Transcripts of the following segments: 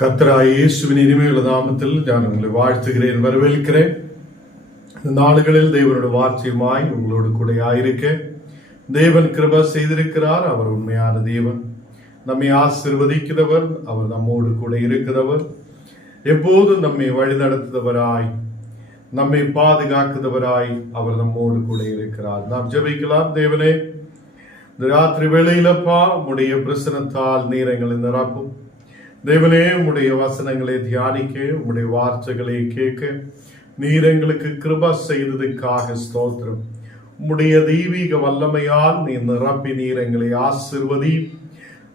கர்த்தராகிய இயேசுவின் இனிமையுள்ள நாமத்தில் நான் உங்களை வாழ்த்துகிறேன், வரவேற்கிறேன். இந்த நாடுகளில் தேவனுடைய வார்த்தையுமாய் உங்களோடு கூட ஆயிருக்க தேவன் கிருபை செய்திருக்கிறார். அவர் உண்மையான தேவன், நம்மை ஆசீர்வதிக்கிறவர், அவர் நம்மோடு கூட இருக்கிறவர், எப்போதும் நம்மை வழிநடத்துகிறவராய், நம்மை பாதுகாக்கிறவராய் அவர் நம்மோடு கூட இருக்கிறார். நாம் ஜெபிக்கலாம். தேவனே, இந்த ராத்திரி வேளையிலப்பா உம்முடைய பிரசனத்தால் நீர் எங்களை நிரப்பும். தேவனே, உம்முடைய வசனங்களை தியானிக்க, உம்முடைய வார்த்தைகளை கேட்க நீர் எங்களுக்கு கிருபை செய்ததுக்காக ஸ்தோத்திரம். உம்முடைய தெய்வீக வல்லமையால் நீர் நிரப்பி நீர் எங்களை ஆசீர்வதி.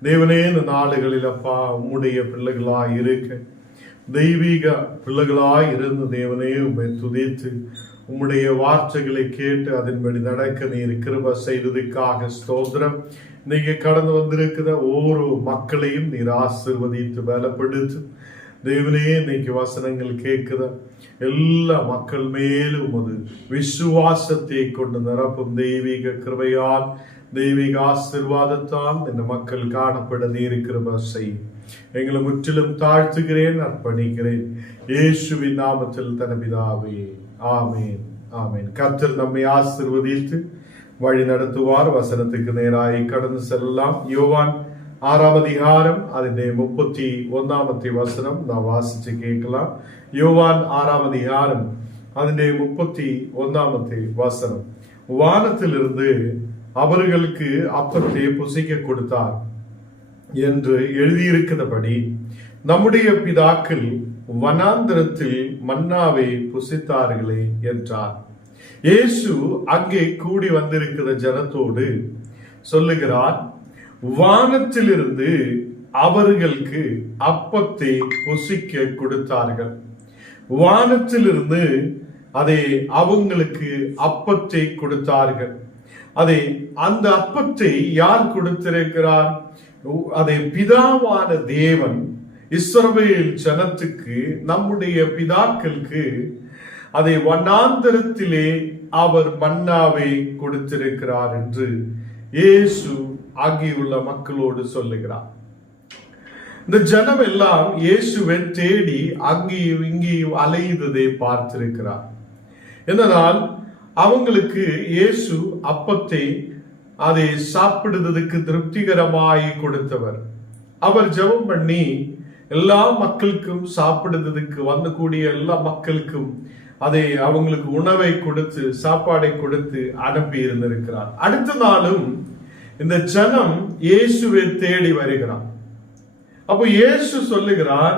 தேவனே, இந்த நாடுகளில் அப்பா உம்முடைய பிள்ளைகளாய் இருக்க, தெய்வீக பிள்ளைகளாய் இருந்து தேவனே உம்மை துதித்து உம்முடைய வார்த்தைகளை கேட்டு அதன்படி நடக்க நீர் கிருபை செய்ததுக்காக ஸ்தோத்திரம். நீங்க கடந்து வந்திருக்கிற ஒவ்வொரு மக்களையும் நீர் ஆசீர்வதித்து பலப்படுத்து. தேவனே, இன்னைக்கு வசனங்கள் கேட்கிற எல்லா மக்கள் மேலும் உமது விசுவாசத்தை கொண்டு நிரப்பும் தெய்வீக கிருபையால், தெய்வீக ஆசீர்வாதத்தால் இந்த மக்கள் காணப்பட நீர் கிருபை செய்யும். எங்களை முற்றிலும் தாழ்த்துகிறேன், அர்ப்பணிக்கிறேன் இயேசுவின் நாமத்தில் தனபிதாவே, ஆமேன், ஆமேன். கர்த்தர் நம்மை ஆசீர்வதித்து வழி நடத்துவார். வசனத்துக்கு நேராய் கடந்து செல்லலாம். யோவான் 6ஆம் அதிகாரம் அதிന്റെ 31ஆமത്തെ வசனம் நான் வாசிச்சு கேட்கலாம். யோவான் 6ஆம் அதிகாரம் அதிന്റെ 31ஆமത്തെ வசனம். வானத்திலிருந்து அவர்களுக்கு அப்பத்தை புசிக்க கொடுத்தார் என்று எழுதியிருக்கிறபடி நம்முடைய பிதாக்கள் வனாந்திரத்தில் மன்னாவை புசித்தார்களே என்றார். இயேசு அங்கே கூடி வந்திருக்கிற ஜனத்தோடு சொல்லுகிறார், வானத்திலிருந்து அவர்களுக்கு அப்பத்தை புசிக்க கொடுத்தார்கள். வானத்திலிருந்து அதை அவங்களுக்கு அப்பத்தை கொடுத்தார்கள். அந்த அப்பத்தை யார் கொடுத்திருக்கிறார்? அதை பிதாவான தேவன் இஸ்ரவேல் ஜனத்துக்கு, நம்முடைய பிதாக்களுக்கு அதை வனாந்தரத்திலே அவர் மன்னாவை கொடுத்திருக்கிறார் என்று இயேசு ஆகியுள்ள மக்களோடு சொல்லுகிறார். இந்த ஜனம் எல்லாம் இயேசுவை தேடி அங்கேயும் இங்கேயும் அலையுவதை பார்த்திருக்கிறார். என்னனால் அவங்களுக்கு இயேசு அப்பத்தை அதை சாப்பிடுவதற்கு திருப்திகரமாய் கொடுத்தவர். அவர் ஜெபம் பண்ணி எல்லா மக்களுக்கும் சாப்பிடுவதற்கு வந்து கூடிய எல்லா மக்களுக்கும் அதை அவங்களுக்கு உணவை கொடுத்து சாப்பாடை கொடுத்து அனுப்பி இருந்திருக்கிறார். அடுத்த நாளும் இந்த ஜனம் இயேசுவை தேடி வருகிறார். அப்போ இயேசு சொல்லுகிறார்,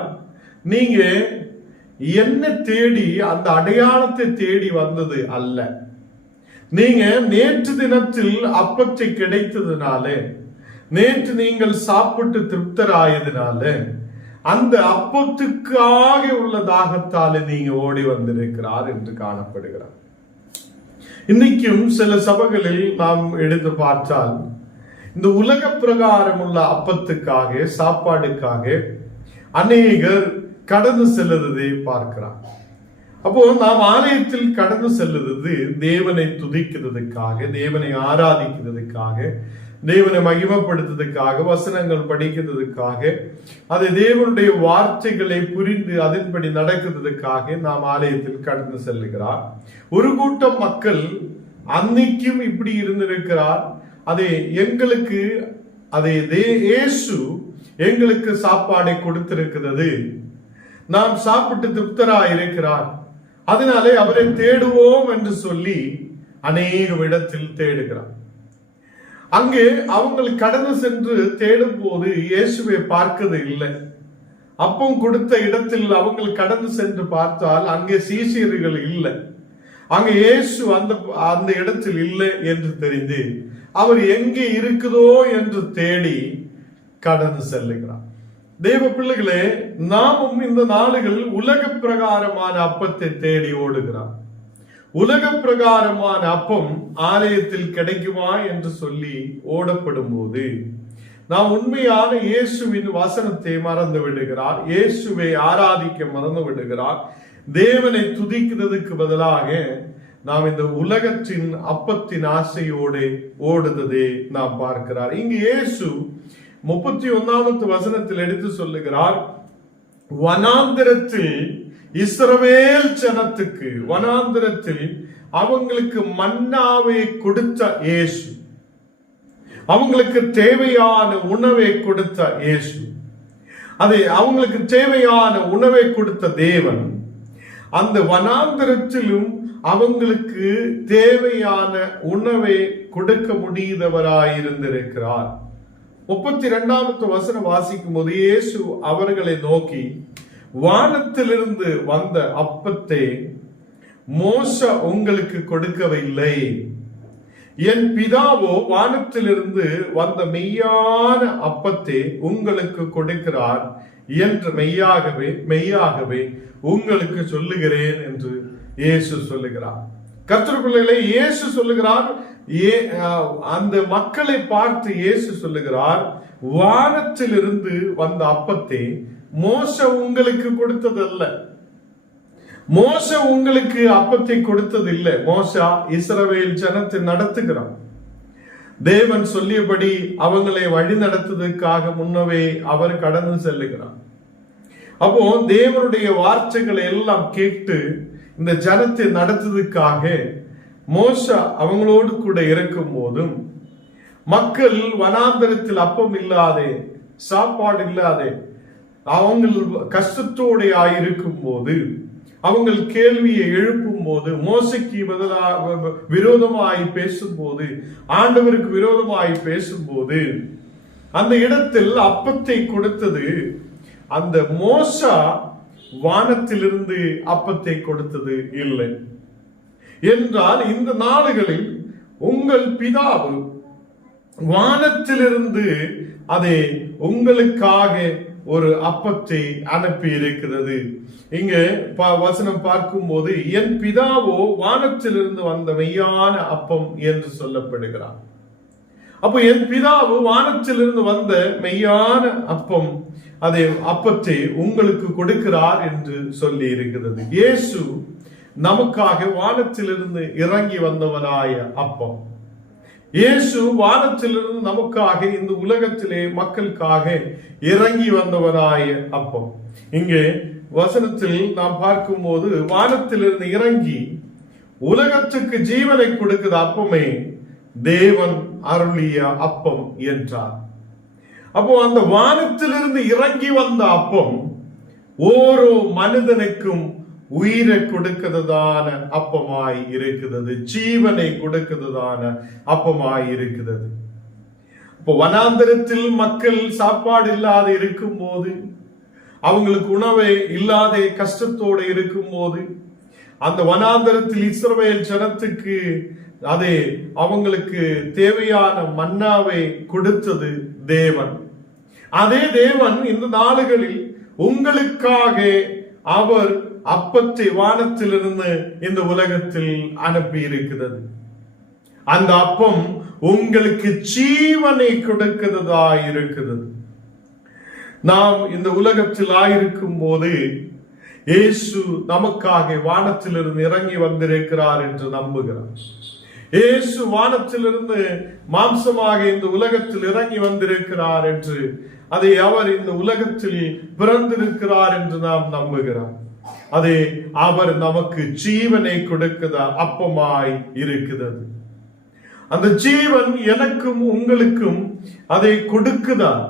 நீங்க என்ன தேடி அந்த அடையாளத்தை தேடி வந்தது அல்ல. நீங்க நேற்று தினத்தில் அப்பத்தை கிடைத்ததுனால, நேற்று நீங்கள் சாப்பிட்டு திருப்தராயதுனால, அந்த அப்பத்துக்காக உள்ள தாகத்தாலே நீங்க ஓடி வந்திருக்கிறார் என்று காணப்படுகிறார். இன்னைக்கும் சில சபைகளில் நாம் எடுத்து பார்த்தால் இந்த உலக பிரகாரம் உள்ள அப்பத்துக்காக, சாப்பாடுக்காக அநேகர் கடந்து செல்லுவதை பார்க்கிறார். அப்போ நாம் ஆலயத்தில் கடந்து செல்லுவது தேவனை துதிக்கிறதுக்காக, தேவனை ஆராதிக்கிறதுக்காக, தேவனை மகிமைப்படுத்துவதற்காக, வசனங்கள் படிக்கிறதுக்காக, அதை தேவனுடைய வார்த்தைகளை புரிந்து அதன்படி நடக்கிறதுக்காக நாம் ஆலயத்தில் கடந்து செல்லுகிறார். ஒரு கூட்டம் மக்கள் அன்னைக்கும் இப்படி இருந்திருக்கிறார். எங்களுக்கு இயேசு எங்களுக்கு சாப்பாடை கொடுத்திருக்கிறது, நாம் சாப்பிட்டு திருப்தராய் இருக்கிறார், அதனாலே அவரை தேடுவோம் என்று சொல்லி அநேக இடத்தில் தேடுகிறார். அங்கே அவங்க கடந்து சென்று தேடும் போது இயேசுவை பார்க்கிறது இல்லை. அப்பம் கொடுத்த இடத்தில் அவங்க கடந்து சென்று பார்த்தால் அங்கே சீஷர்கள் இல்லை. அங்கே இயேசு அந்த இடத்தில் இல்லை என்று தெரிந்து அவர் எங்கே இருக்குதோ என்று தேடி கடந்து செல்லுகிறார். தேவ பிள்ளைகளே, நாமும் இந்த நாடுகள் உலக பிரகாரமான அப்பத்தை தேடி ஓடுகிறார். உலக பிரகாரமான அப்பம் ஆலயத்தில் கிடைக்குமா என்று சொல்லி ஓடப்படும் போது நாம் உண்மையான இயேசுவின் வசனத்தை மறந்து விடுகிறார். இயேசுவை ஆராதிக்க மறந்து விடுகிறார். தேவனை துதிக்கிறதுக்கு பதிலாக நாம் இந்த உலகத்தின் அப்பத்தின் ஆசையோடு ஓடுவதை நாம் பார்க்கிறார். இங்கு இயேசு 31வது வசனத்தில் எடுத்து சொல்லுகிறார், வனாந்திரத்தில் இஸ்ரவேல் ஜனத்துக்கு வனாந்திரத்தில் அவங்களுக்கு மன்னாவை கொடுத்த இயேசு, அவங்களுக்கு தேவையான உணவை கொடுத்த இயேசு, அதை அவங்களுக்கு தேவையான உணவை கொடுத்த தேவன் அந்த வனாந்திரத்திலும் அவங்களுக்கு தேவையான உணவை கொடுக்க முடிந்தவராயிருந்திருக்கிறார். 32வது வசனம் வாசிக்கும் போது இயேசு அவர்களை நோக்கி, வானத்திலிருந்து வந்த அப்பத்தை மோசே உங்களுக்கு கொடுக்கவில்லை, என் பிதாவோ வானத்திலிருந்து வந்த மெய்யான அப்பத்தை உங்களுக்கு கொடுக்கிறார் என்று மெய்யாகவே உங்களுக்கு சொல்லுகிறேன் என்று இயேசு சொல்லுகிறார். கர்த்தர் பிள்ளைகளை இயேசு சொல்லுகிறார், அந்த மக்களை பார்த்து இயேசு சொல்லுகிறார், வானத்திலிருந்து வந்த அப்பத்தை மோசே உங்களுக்கு கொடுத்ததல்ல, மோசே உங்களுக்கு அப்பத்தை கொடுத்ததில்லை. மோசே இஸ்ரவேல் ஜனத்தை நடத்துகிறான். தேவன் சொல்லியபடி அவங்களை வழி நடத்துவதற்காக முன்னவே அவர் கடந்து செல்லுகிறார். அப்போ தேவனுடைய வார்த்தைகளை எல்லாம் கேட்டு இந்த ஜனத்தை நடத்துவதற்காக மோசே அவங்களோடு கூட இருக்கும் போதும் மக்கள் வனாந்தரத்தில் அப்பம் இல்லாதே, சாப்பாடு இல்லாதே, அவங்க கஷ்டத்தோட இருக்கும் போது, அவங்க கேள்வியை எழுப்பும் போது, மோசைக்கு விரோதமாய் பேசும்போது, ஆண்டவருக்கு விரோதமாய் பேசும்போது, அந்த இடத்தில் அப்பத்தை கொடுத்தது அந்த மோசே வானத்திலிருந்து அப்பத்தை கொடுத்தது இல்லை என்றால், இந்த நாடுகளில் உங்கள் பிதாவு வானத்திலிருந்து அதை உங்களுக்காக ஒரு அப்பத்தை அனுப்பி இருக்கிறது. இங்க வசனம் பார்க்கும் போது, என் பிதாவோ வானத்திலிருந்து வந்த மெய்யான அப்பம் என்று சொல்லப்படுகிறார். அப்போ என் பிதாவு வானத்திலிருந்து வந்த மெய்யான அப்பம், அதை அப்பத்தை உங்களுக்கு கொடுக்கிறார் என்று சொல்லி இருக்கிறது. இயேசு நமக்காக வானத்திலிருந்து இறங்கி வந்தவனாய அப்பம். இயேசு வானத்திலிருந்து நமக்காக இந்த உலகத்திலே மக்களுக்காக இறங்கி வந்தவனாய அப்பம். இங்கே வசனத்தில் நாம் பார்க்கும் போது, வானத்திலிருந்து இறங்கி உலகத்துக்கு ஜீவனை கொடுக்கிற அப்பமே தேவன் அருளிய அப்பம் என்றார். அப்போ அந்த வானத்திலிருந்து இறங்கி வந்த அப்பம் ஓரோ மனிதனுக்கும் உயிரை கொடுக்கிறதான அப்பமாய் இருக்கிறது, ஜீவனை கொடுக்கிறதான அப்பமாய் இருக்கிறது. இப்போ வனாந்தரத்தில் மக்கள் சாப்பாடு இல்லாத இருக்கும் போது, அவங்களுக்கு உணவை இல்லாத கஷ்டத்தோடு இருக்கும் போது, அந்த வனாந்தரத்தில் இஸ்ரவேல் ஜனத்துக்கு அதே அவங்களுக்கு தேவையான மன்னாவை கொடுத்தது தேவன். அதே தேவன் இந்த நாடுகளில் உங்களுக்காக அவர் அப்பத்தை வானத்திலிருந்து இந்த உலகத்தில் அனுப்பி இருக்கிறது. அந்த அப்பம் உங்களுக்கு ஜீவனை கொடுக்கிறதா இருக்கிறது. நாம் இந்த உலகத்தில் ஆயிருக்கும் போது இயேசு நமக்காக வானத்திலிருந்து இறங்கி வந்திருக்கிறார் என்று நம்புகிறார். இயேசு வானத்திலிருந்து மாம்சமாக இந்த உலகத்தில் இறங்கி வந்திருக்கிறார் என்று, அதை அவர் இந்த உலகத்தில் பிறந்திருக்கிறார் என்று நாம் நம்புகிறார். அதை அவர் நமக்கு ஜீவனை கொடுக்கிற அப்பமாய் இருக்கிறது. அந்த ஜீவன் எனக்கும் உங்களுக்கும் அதை கொடுக்கிறார்.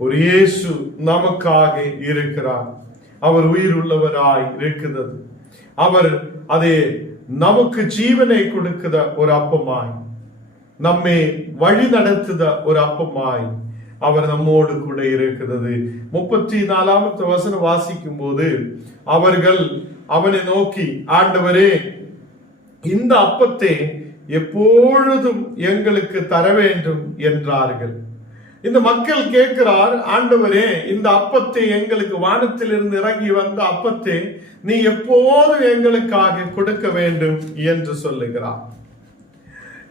ஒரு இயேசு நமக்காக இருக்கிறார். அவர் உயிர் உள்ளவராய் இருக்கிறது. அவர் அதை நமக்கு ஜீவனை கொடுக்கிற ஒரு அப்பமாய், நம்மை வழி நடத்துத ஒரு அப்பமாய் அவர் நம்மோடு கூட இருக்கிறது. 34வது வசனம் வாசிக்கும் போது, அவர்கள் அவனை நோக்கி, ஆண்டவரே, இந்த அப்பத்தை எப்பொழுதும் எங்களுக்கு தர வேண்டும் என்றார்கள். இந்த மக்கள் கேட்கிறார், ஆண்டவரே, இந்த அப்பத்தை எங்களுக்கு வானத்திலிருந்து இறங்கி வந்த அப்பத்தை நீ எப்போதும் எங்களுக்காக கொடுக்க வேண்டும் என்று சொல்லுகிறார்.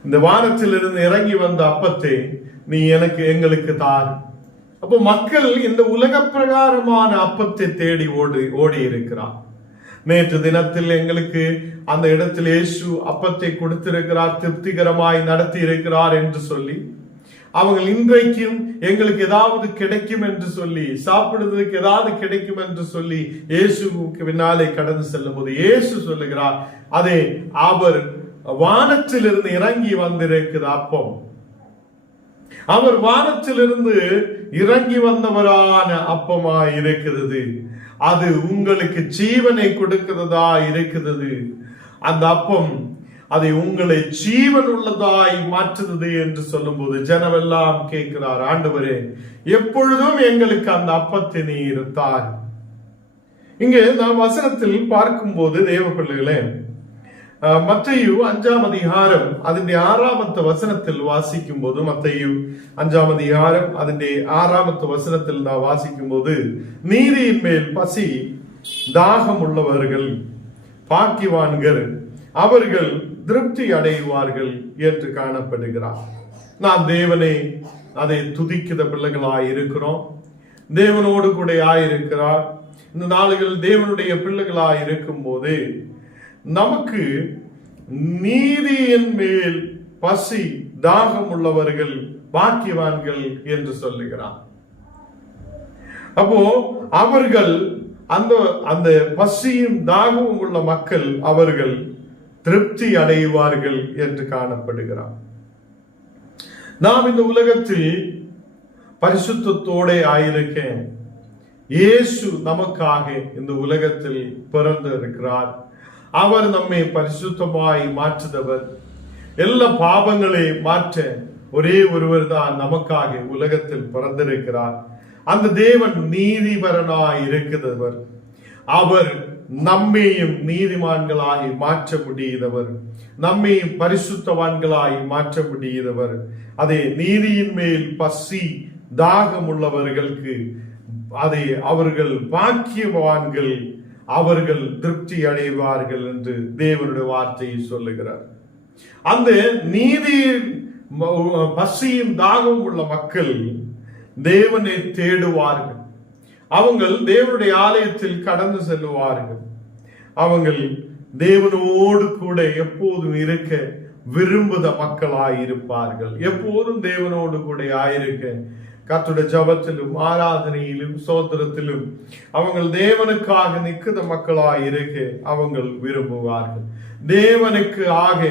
இந்த வானத்திலிருந்து இறங்கி வந்த அப்பத்தை நீ எங்களுக்கு தார். அப்போ மக்கள் இந்த உலக பிரகாரமான அப்பத்தை தேடி ஓடி இருக்கிறார். நேற்று தினத்தில் எங்களுக்கு அந்த இடத்தில் இயேசு அப்பத்தை கொடுத்திருக்கிறார், திருப்திகரமாய் நடத்தி இருக்கிறார் என்று சொல்லி அவங்க இன்றைக்கும் எங்களுக்கு ஏதாவது கிடைக்கும் என்று சொல்லி, சாப்பிடுவதற்கு ஏதாவது கிடைக்கும் என்று சொல்லி இயேசுவுக்கு பின்னாலே கடந்து செல்லும் போது இயேசு சொல்லுகிறார், அதே அவர் வானத்திலிருந்து இறங்கி வந்திருக்கிற அப்பம், அவர் வானத்திலிருந்து இறங்கி வந்தவரான அப்பமா இருக்கிறது. அது உங்களுக்கு ஜீவனை கொடுக்கிறதா இருக்கிறது. அந்த அப்பம் அதை உங்களை ஜீவன் உள்ளதாய் மாற்றுறது என்று சொல்லும் போது ஜனமெல்லாம் கேட்கிறார், ஆண்டவரே எப்பொழுதும் எங்களுக்கு அந்த அப்பத்தை நீர் தார். இங்கே நாம் வசனத்தில் பார்க்கும் போது தேவ பிள்ளைகளே, மத்தேயு 5ஆம் அதிகாரம் അതിന്റെ 6ാമത്തെ വചനത്തിൽ വാസിക്കും போது, മത്തேயு 5ஆம் அதிகாரம் അതിന്റെ 6ാമത്തെ വചനത്തിൽ നാം വാസിക്കുம்போது, நீதியின்மேல் பசி தாகமுள்ளவர்கள் பாக்கியவான்கள், அவர்கள் திருப்தி அடைவார்கள் என்று காணப்படுகிறார். நாம் தேவனை அதை துதிக்கிற பிள்ளைகளாய் இருக்கிறோம். தேவனோடு கூட ஆயிருக்கிறார். இந்த நாளுகள் தேவனுடைய பிள்ளைகளாய் இருக்கும் போது நமக்கு நீதியின் மேல் பசி தாகம் உள்ளவர்கள் பாக்கியவான்கள் என்று சொல்லுகிறார். அப்போ அவர்கள் அந்த பசியும் தாகமும் உள்ள மக்கள் அவர்கள் திருப்தி அடைவார்கள் என்று காணப்படுகிறார். நாம் இந்த உலகத்தில் பரிசுத்தத்தோட ஆயிருக்கேன். இயேசு நமக்காக இந்த உலகத்தில் பிறந்து இருக்கிறார். அவர் நம்மை பரிசுத்தமாய் மாற்றுதவர். எல்லா பாவங்களை மாற்ற ஒரே ஒருவர் தான் நமக்காக உலகத்தில் பிறந்திருக்கிறார். அந்த தேவன் நீதிபரனாய் இருக்கிறவர். அவர் நம்மையும் நீதிமான்களாய் மாற்ற முடியதவர், நம்மையும் பரிசுத்தவான்களாய் மாற்ற முடியதவர். அதே நீதியின் மேல் பசி தாகம் உள்ளவர்களுக்கு அதை அவர்கள் பாக்கியவான்கள், அவர்கள் திருப்தி அடைவார்கள் என்று தேவனுடைய வார்த்தையை சொல்லுகிறார். அந்த நீதி பசியும் தாகம் உள்ள மக்கள் தேவனை தேடுவார்கள். அவங்கள் தேவனுடைய ஆலயத்தில் கடந்து செல்லுவார்கள். அவங்கள் தேவனோடு கூட எப்போதும் இருக்க விரும்புத மக்களாய் இருப்பார்கள். எப்போதும் தேவனோடு கூட ஆயிருக்க கர்த்தருடைய ஜபத்திலும் ஆராதனையிலும் சோத்திரத்திலும் அவங்கள் தேவனுக்காக நிற்கிற மக்களாய் இருக்க அவங்கள் விரும்புவார்கள். தேவனுக்கு ஆக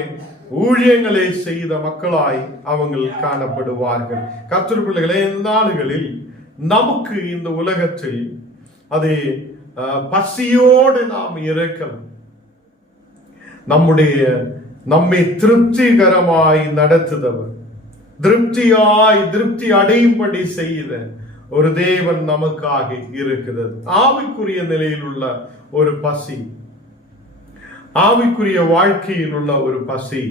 ஊழியங்களை செய்த மக்களாய் அவங்கள் காணப்படுவார்கள். கர்த்தர் பிள்ளைகளே, இந்த நாடுகளில் நமக்கு இந்த உலகத்தில் அதை பசியோடு நாம் இருக்கலாம். நம்மை திருப்திகரமாய் நடத்துதவர், திருப்தி அடையும்படி செய்த ஒரு தேவன் நமக்காக இருக்கிறது. ஆவிக்குரிய நிலையில் உள்ள ஒரு பசி, ஆவிக்குரிய வாழ்க்கையில் உள்ள ஒரு பசி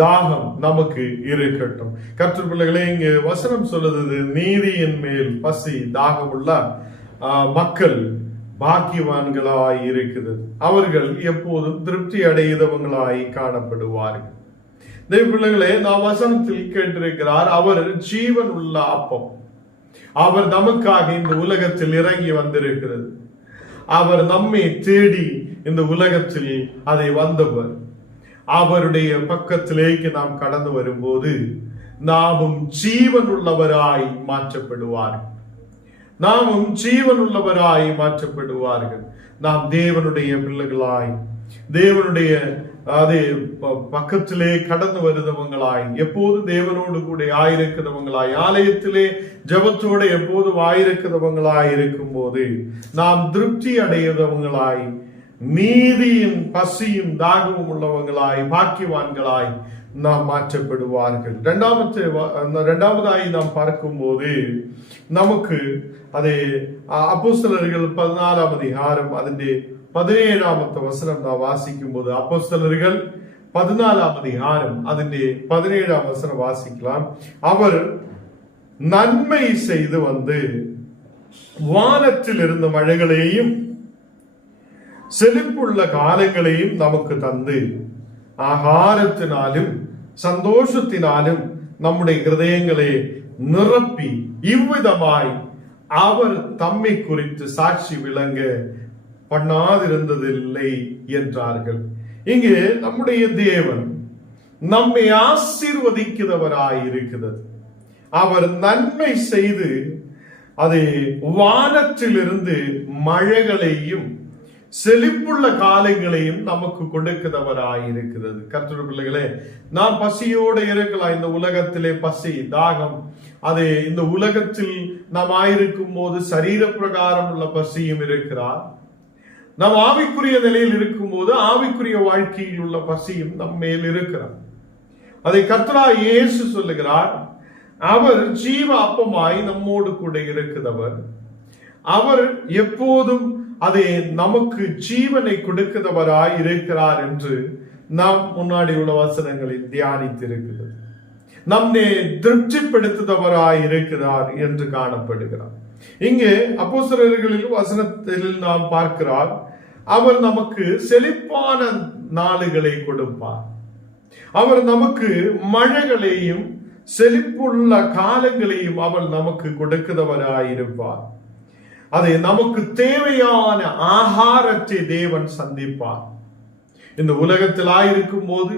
தாகம் நமக்கு இருக்கட்டும். கர்த்தர் பிள்ளைகளே, இங்கு வசனம் சொல்லுது, நீதியின் மேல் பசி தாகம் உள்ள மக்கள் பாக்கியவான்களாய் இருக்கிறது. அவர்கள் எப்போதும் திருப்தி அடைந்தவங்களாய் காணப்படுவார்கள். தேவ பிள்ளைகளே, நாம் வசனத்தில் கேட்டிருக்கிறார், அவர் ஜீவன் உள்ள அப்பம். அவர் நமக்காக இந்த உலகத்தில் இறங்கி வந்திருக்கிறது. அவர் நம்மை தேடி இந்த உலகத்தில் அதை வந்தவர். அவருடைய பக்கத்திலேக்கு நாம் கடந்து வரும்போது நாமும் ஜீவன் உள்ளவராய் மாற்றப்படுவார்கள். நாமும் ஜீவன் உள்ளவராய் மாற்றப்படுவார்கள். நாம் தேவனுடைய பிள்ளைகளாய், தேவனுடைய அதே பக்கத்திலே கடந்து வருதவங்களாய், எப்போது தேவனோடு கூட ஆயிருக்கிறவங்களாய், ஆலயத்திலே ஜபத்தோடு எப்போதும் ஆயிருக்கிறவங்களாய் இருக்கும் போது நாம் திருப்தி அடையதவங்களாய், நீதியின் பசியும் தாகமும் உள்ளவங்களாய் பாக்கியவான்களாய் நாம் மாற்றப்படுவார்கள். இரண்டாவதாய் நாம் பார்க்கும் போது நமக்கு அதே அப்போஸ்தலர்கள் 14ஆம் அதிகாரம் അതിന്റെ 17ാമത്തെ വചനം നാം വാസിക്കും போது, அப்போஸ்தலர்கள் 14ஆம் அதிகாரம் അതിന്റെ 17ஆம் வசனம் வாசிக்கலாம். அவர் நன்மை செய்து வந்து வானத்தில் இருந்த மழைகளையும் செழிப்புள்ள காலங்களையும் நமக்கு தந்து ஆகாரத்தினாலும் சந்தோஷத்தினாலும் நம்முடைய ஹிருதயங்களை நிரப்பி இவ்விதமாய் அவர் தம்மை குறித்து சாட்சி விளங்க பண்ணாதிருந்ததில்லை என்றார்கள். இங்கே நம்முடைய தேவன் நம்மை ஆசீர்வதிக்கிறவராய் இருக்கிறது. அவர் நன்மை செய்து அது வானத்திலிருந்து மழைகளையும் செழிப்புள்ள காலங்களையும் நமக்கு கொடுக்கிறவராயிருக்கிறது. கர்த்தருடைய பிள்ளைகளே, நாம் பசியோடு இருக்கலாம். இந்த உலகத்திலே பசி, தாகம், அது இந்த உலகத்தில் நாம் ஆயிருக்கும் போது சரீர பிரகாரம் உள்ள பசியும் இருக்கிறார். நாம் ஆவிக்குரிய நிலையில் இருக்கும் போது ஆவிக்குரிய வாழ்க்கையில் உள்ள பசியும் நம் மேல் இருக்கிறார். அதை கர்த்தராகிய இயேசு சொல்லுகிறார். அவர் ஜீவ அப்பமாய் நம்மோடு கூட இருக்கிறவர். அவர் எப்போதும் அதை நமக்கு ஜீவனை கொடுக்கிறவராய் இருக்கிறார் என்று நாம் முன்னாடி உள்ள வசனங்களில் தியானித்திருக்கிறது. நம்மை திருப்திப்படுத்துபவராய் இருக்கிறார் என்று காணப்படுகிறார். இங்கே அப்போஸ்தலர்களில் வசனத்தில் நாம் பார்க்கிறார், அவர் நமக்கு செழிப்பான நாளுகளை கொடுப்பார். அவர் நமக்கு மழைகளையும் செழிப்புள்ள காலங்களையும் அவர் நமக்கு கொடுக்கிறவராயிருப்பார். அதை நமக்கு தேவையான ஆகாரத்தை தேவன் சந்திப்பார். இந்த உலகத்தில் ஆயிருக்கும் போது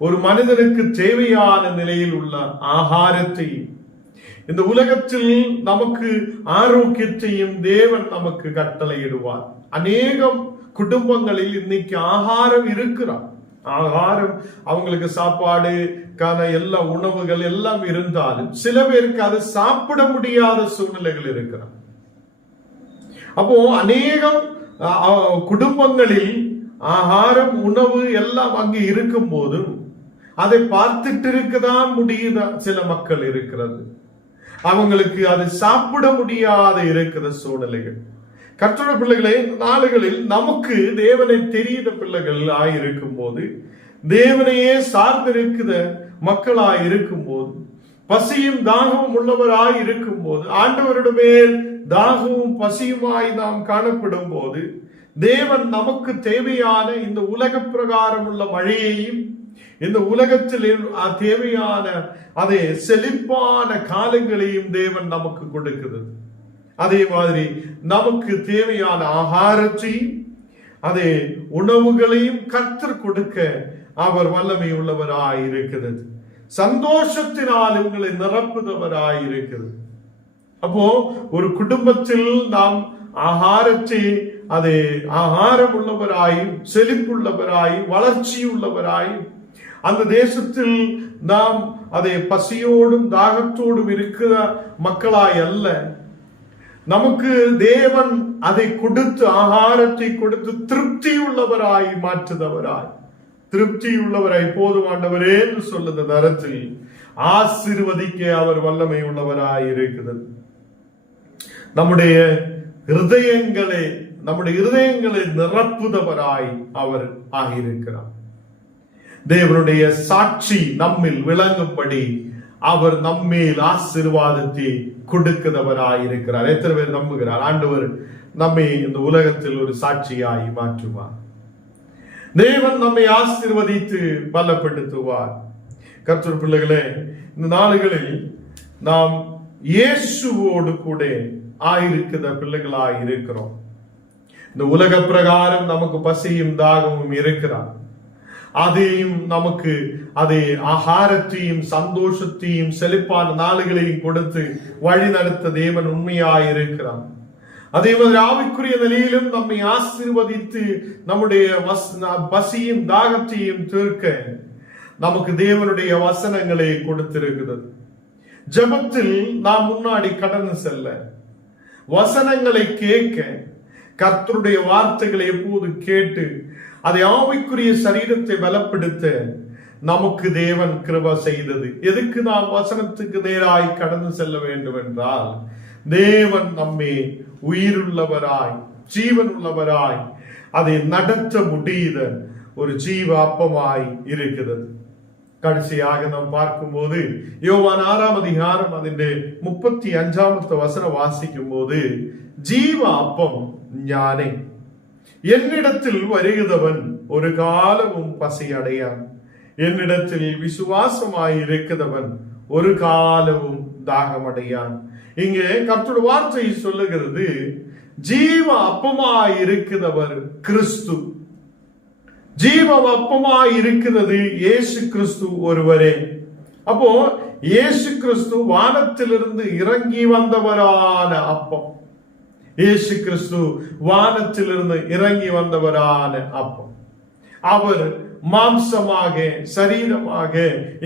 ஒரு மனிதனுக்கு தேவையான நிலையில் உள்ள ஆகாரத்தை, இந்த உலகத்தில் நமக்கு ஆரோக்கியத்தையும் தேவன் நமக்கு கட்டளையிடுவார். அநேகம் குடும்பங்களில் இன்னைக்கு ஆகாரம் இருக்கிறார். ஆகாரம், அவங்களுக்கு சாப்பாடுக்கான எல்லா உணவுகள் எல்லாம் இருந்தாலும் சில பேருக்கு அதை சாப்பிட முடியாத சூழ்நிலைகள் இருக்கிறார். அப்போ அநேகம் குடும்பங்களில் ஆகாரம், உணவு எல்லாம் அங்கே இருக்கும் போதும் அதை பார்த்துட்டு இருக்கதான் முடியுத சில மக்கள் இருக்கிறது. அவங்களுக்கு அதை சாப்பிட முடியாத இருக்கிற சூழ்நிலைகள். கர்த்தருடைய பிள்ளைகளே, நாளுகளில் நமக்கு தேவனை தெரியாத பிள்ளைகள் ஆயிருக்கும் போது, தேவனையே சார்ந்திருக்கிற மக்களாய் இருக்கும் போது, பசியும் தாகமும் உள்ளவராய் இருக்கும் போது, ஆண்டவருடைய மேல் தாகமும் பசியுமாய் நாம் காணப்படும் போது, தேவன் நமக்கு தேவையான இந்த உலக பிரகாரம் உள்ள மழையையும், இந்த உலகத்தில் தேவையான அதே செழிப்பான காலங்களையும் தேவன் நமக்கு கொடுக்கிறது. அதே மாதிரி நமக்கு தேவையான ஆகாரத்தையும் அதே உணவுகளையும் கர்த்தர் கொடுக்க அவர் வல்லமை உள்ளவராய் இருக்கிறது. சந்தோஷத்தினால் உங்களை நிரப்புதவராய் இருக்கிறது. அப்போ ஒரு குடும்பத்தில் நாம் ஆகாரத்தை அதே ஆகாரம் உள்ளவராயும் செழிப்புள்ளவராயும் வளர்ச்சி உள்ளவராயும், அந்த தேசத்தில் நாம் அதை பசியோடும் தாகத்தோடும் இருக்கிற மக்களாய் அல்ல, நமக்கு தேவன் அதை கொடுத்து ஆகாரத்தை கொடுத்து திருப்தி உள்ளவராய் மாற்றுதவராய், திருப்தி உள்ளவராய் போதும் ஆண்டவரே என்று சொல்லுத தரத்தில் ஆசீர்வதிக்க அவர் வல்லமை உள்ளவராய் இருக்கிறது. நம்முடைய இருதயங்களை நிரப்புதவராய் அவர் ஆகியிருக்கிறார். தேவனுடைய சாட்சி நம்மில் விளங்கும்படி அவர் நம்மேல் ஆசீர்வாதத்தை கொடுக்கிறவராயிருக்கிறார். எத்தனை பேர் நம்புகிறார் ஆண்டவர் நம்மை இந்த உலகத்தில் ஒரு சாட்சியாய் மாற்றுவார்? தேவன் நம்மை ஆசீர்வதித்து பலப்படுத்துவார். கர்த்தர் பிள்ளைகளே, இந்த நாளுகளில் நாம் இயேசுவோடு கூட ஆயிருக்கிற பிள்ளைகளாய் இருக்கிறோம். இந்த உலக பிரகாரம் நமக்கு பசியும் தாகமும் இருக்கிறார். அதையும் நமக்கு அதை ஆகாரத்தையும் சந்தோஷத்தையும் செழிப்பான நாளுகளையும் கொடுத்து வழி நடத்த தேவன் உண்மையாயிருக்கிறான். அதே மாதிரி ஆவிக்குரிய நிலையிலும் நம்மை ஆசீர்வதித்து நம்முடைய பசியும் தாகத்தையும் தீர்க்க நமக்கு தேவனுடைய வசனங்களை கொடுத்திருக்கிறது. ஜெபத்தில் நாம் முன்னாடி கடந்து செல்ல, வசனங்களை கேட்க, கர்த்தருடைய வார்த்தைகளை எப்போது கேட்டு அதை ஆவிக்குரிய சரீரத்தை பலப்படுத்த நமக்கு தேவன் கிருபை செய்தது. எதுக்கு நாம் வசனத்துக்கு நேராய் கடந்து செல்ல வேண்டும் என்றால், தேவன் நம்மை உயிருள்ளவராய் ஜீவன் உள்ளவராய் அதை நடத்த முடியுத ஒரு ஜீவ அப்பமாய் இருக்கிறது. கடைசியாக நாம் பார்க்கும்போது யோவான் 6ஆம் அதிகாரம் അതിന്റെ 35ാമത്തെ வசனம் வாசிக்கும் போது, ஜீவ அப்பம் ஞானே, என்னிடத்தில் வருகிறவன் ஒரு காலமும் பசி அடையான், என்னிடத்தில் விசுவாசமாய் இருக்கிறவன் ஒரு காலமும் தாகமடையான். இங்கே கர்த்தருடைய வார்த்தை சொல்லுகிறது, ஜீவ அப்பமாய் இருக்கிறவர் கிறிஸ்து. ஜீவ அப்பமாய் இருக்கிறது இயேசு கிறிஸ்து ஒருவரே. அப்போ இயேசு கிறிஸ்து வானத்திலிருந்து இறங்கி வந்தவரான அப்பம். இயேசு கிறிஸ்து வானத்திலிருந்து இறங்கி வந்தவரான அப்பம். அவர் மாம்சமாக சரீரமாக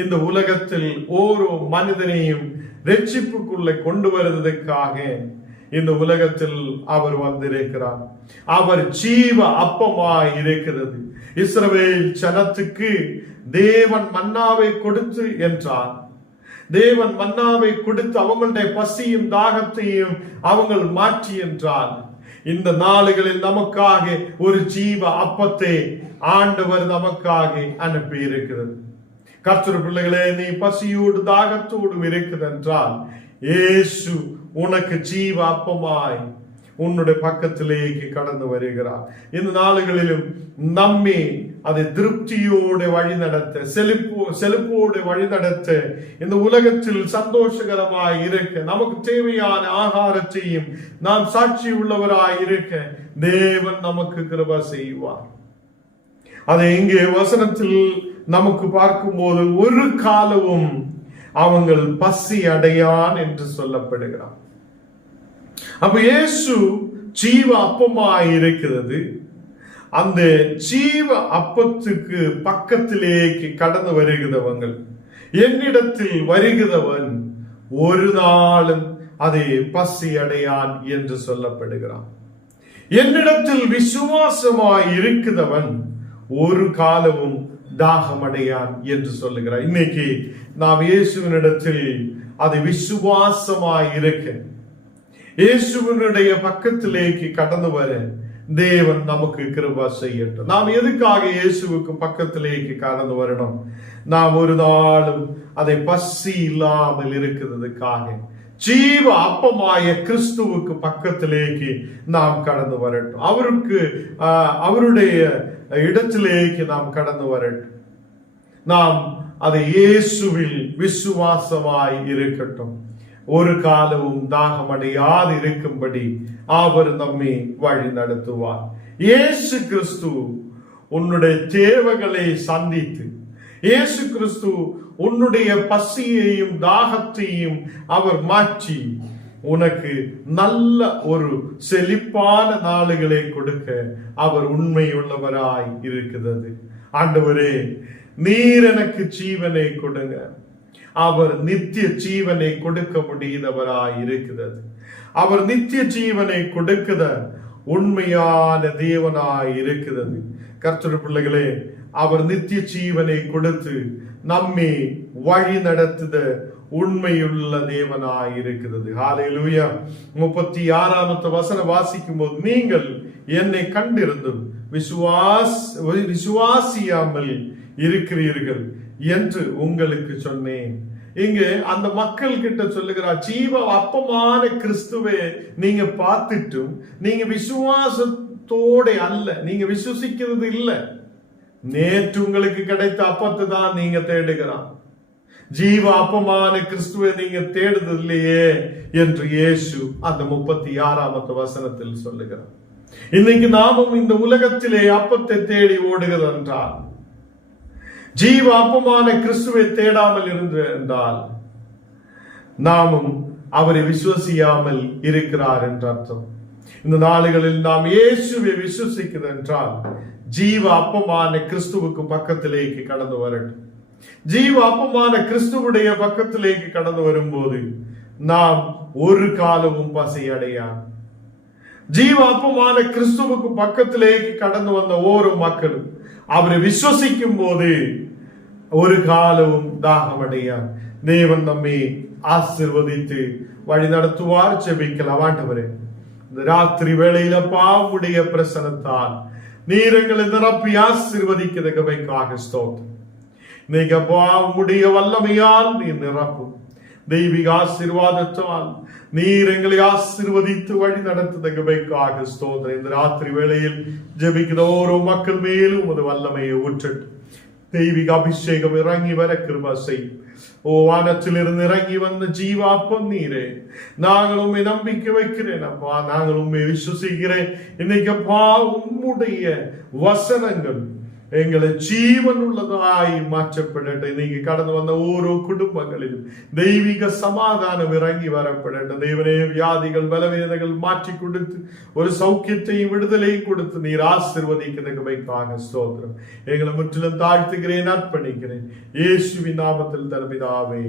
இந்த உலகத்தில் ஓரோ மனிதனையும் ரட்சிப்புக்குள்ள கொண்டு வருவதற்காக இந்த உலகத்தில் அவர் வந்திருக்கிறார். அவர் ஜீவ அப்பமாய் இருக்கிறது. இஸ்ரவேல் ஜனத்துக்கு தேவன் மன்னாவை கொடுத்து என்றார். தேவன் மன்னாவை கொடுத்து அவங்களுடைய பசியும் தாகத்தையும் அவங்கள் மாற்றி என்றார். இந்த நாளுகளில் நமக்காக ஒரு ஜீவ அப்பத்தை ஆண்டவர் நமக்காக அனுப்பி இருக்கிறது. கர்த்தர் பிள்ளைகளே, நீ பசியோடு தாகத்தோடு இருக்கிறது என்றால் இயேசு உனக்கு ஜீவ அப்பமாய் உன்னுடைய பக்கத்திலேக்கு கடந்து வருகிறார். இந்த நாளுகளிலும் நம்மை அதை திருப்தியோடு வழி நடத்த, செழிப்போடு வழி நடத்த, இந்த உலகத்தில் சந்தோஷகரமாய் இருக்க, நமக்கு தேவையான ஆகாரத்தையும் நாம் சாட்சி உள்ளவராய் இருக்க தேவன் நமக்கு கிருபை செய்வார். அதை இங்கே வசனத்தில் நமக்கு பார்க்கும்போது ஒரு காலமும் அவங்கள் பசி அடையான் என்று சொல்லப்படுகிறார். அப்ப இயேசு ஜீவ அப்பமாய் இருக்கிறது. அந்த ஜீவ அப்பத்துக்கு பக்கத்திலேக்கு கடந்து வருகிறவங்கள், என்னிடத்தில் வருகிறவன் ஒரு நாளும் அதை பசி அடையான் என்று சொல்லப்படுகிறான். என்னிடத்தில் விசுவாசமாய் இருக்கிறவன் ஒரு காலமும் தாகமடையான் என்று சொல்லுகிறார். இன்னைக்கு நாம் இயேசுவினிடத்தில் அதை விசுவாசமாய் இருக்க, இயேசுவினுடைய பக்கத்திலேக்கு கடந்து வர தேவன் நமக்கு கிருபை செய்யட்டும். நாம் எதுக்காக இயேசுவுக்கு பக்கத்திலேக்கு கடந்து வரணும்? நாம் ஒரு நாளும் அதை பசி இல்லாமல் இருக்கிறதுக்காக ஜீவ அப்பமாய கிறிஸ்துவுக்கு பக்கத்திலேக்கு நாம் கடந்து வரட்டும். அவருடைய இடத்திலேக்கு நாம் கடந்து வரட்டும். நாம் அதை இயேசுவில் விசுவாசமாய் இருக்கட்டும். ஒரு காலமும் தாகமடையாது இருக்கும்படி அவர் நம்மை வழி நடத்துவார். இயேசு கிறிஸ்து உன்னுடைய தேவைகளை சந்தித்து, இயேசு கிறிஸ்து உன்னுடைய பசியையும் தாகத்தையும் அவர் மாற்றி உனக்கு நல்ல ஒரு செழிப்பான நாளுகளை கொடுக்க அவர் உண்மையுள்ளவராய் இருக்கிறது. ஆண்டவரே, நீர் எனக்கு ஜீவனை கொடுங்க. அவர் நித்திய ஜீவனை கொடுக்க முடியாதவராய் இருக்கிறது. அவர் நித்திய ஜீவனை கொடுக்கிற உண்மையான தேவனாய் இருக்கிறது. கர்த்தர் பிள்ளைகளே, அவர் நித்திய ஜீவனை கொடுத்து நம்மை வழி நடத்துத உண்மையுள்ள தேவனாய் இருக்கிறது. ஹல்லேலூயா. 36வது வசனம் வாசிக்கும் போது, நீங்கள் என்னை கண்டிருந்தும் விசுவாசியாமல் இருக்கிறீர்கள் என்று உங்களுக்கு சொன்னேன். இங்கு அந்த மக்கள் கிட்ட சொல்லுகிறார், ஜீவ அப்பமான கிறிஸ்துவை நீங்க பார்த்துட்டும் நீங்க விசுவாசத்தோட அல்ல, நீங்க விசுவசிக்கிறது இல்லை. நேற்று உங்களுக்கு கிடைத்த அப்பத்தை தான் நீங்க தேடுகிறான். ஜீவ அப்பமான கிறிஸ்துவை நீங்க தேடுது இல்லையே என்று இயேசு அந்த 36வது வசனத்தில் சொல்லுகிறார். இன்னைக்கு நாமும் இந்த உலகத்திலே அப்பத்தை தேடி ஓடுகிறது என்றால், ஜீவ அப்பமான கிறிஸ்துவை தேடாமல் இருந்தால் நாமும் அவரை விசுவசியாமல் இருக்கிறார் என்ற அர்த்தம். இந்த நாளுகளில் நாம் இயேசுவை விசுவசிக்கிறது என்றால் ஜீவ அப்பமான கிறிஸ்துவுக்கு பக்கத்திலேக்கு கடந்து வரட்டும். ஜீவ அப்பமான கிறிஸ்துவுடைய பக்கத்திலேக்கு கடந்து வரும்போது நாம் ஒரு காலமும் பசி அடையான். ஜீவ அப்பமான கிறிஸ்துவுக்கு பக்கத்திலேக்கு கடந்து வந்த ஒவ்வொரு மக்களும் அவரை விசுவசிக்கும் போது ஒரு காலமும் தாகமடையார். தேவன் நம்மை ஆசீர்வதித்து வழி நடத்துவார். ஜெபிக்கலாம். ஆண்டவரே, இந்த ராத்திரி வேளையில பாவுடைய பிரசனத்தால் நீர் எங்களை நிரப்பி ஆசீர்வதிக்கிறதுக்காக ஸ்தோத்திரம். நீங்க பாவுடைய வல்லமையால் நீர் நிரப்பும். தெய்வீக ஆசீர்வாதத்தால் நீர் எங்களை ஆசீர்வதித்து வழி நடத்துவதற்காக ஸ்தோத்திரம். இந்த ராத்திரி வேளையில் ஜெபிக்கிற ஓரோ மக்கள் மேலும் ஒரு வல்லமையை ஊற்றட்டும். தெய்வீக அபிஷேகம் இறங்கி வர கிருபை செய்யும். ஓ, வானத்திலிருந்து இறங்கி வந்த ஜீவாப்பம் நீரே, நாங்கள் உண்மை நம்பிக்கை வைக்கிறேன் அப்பா, நாங்கள் உண்மை விசுவசிக்கிறேன். இன்னைக்கு அப்பா உம்முடைய வசனங்கள் எங்களை ஜீவன் உள்ளதாய் மாற்றப்படட்டும். நீங்க கடந்து வந்த ஓரோ குடும்பங்களிலும் தெய்வீக சமாதானம் இறங்கி வரப்படட்டும். தெய்வனே, வியாதிகள் பலவீனங்கள் மாற்றி கொடுத்து ஒரு சௌக்கியத்தையும் விடுதலையும் கொடுத்து நீர் ஆசீர்வதிக்கிறதுக்காக ஸ்தோத்திரம். எங்களை முற்றிலும் தாழ்த்துகிறேன், அர்ப்பணிக்கிறேன். இயேசுவின் நாமத்தில் தருமிதாவே.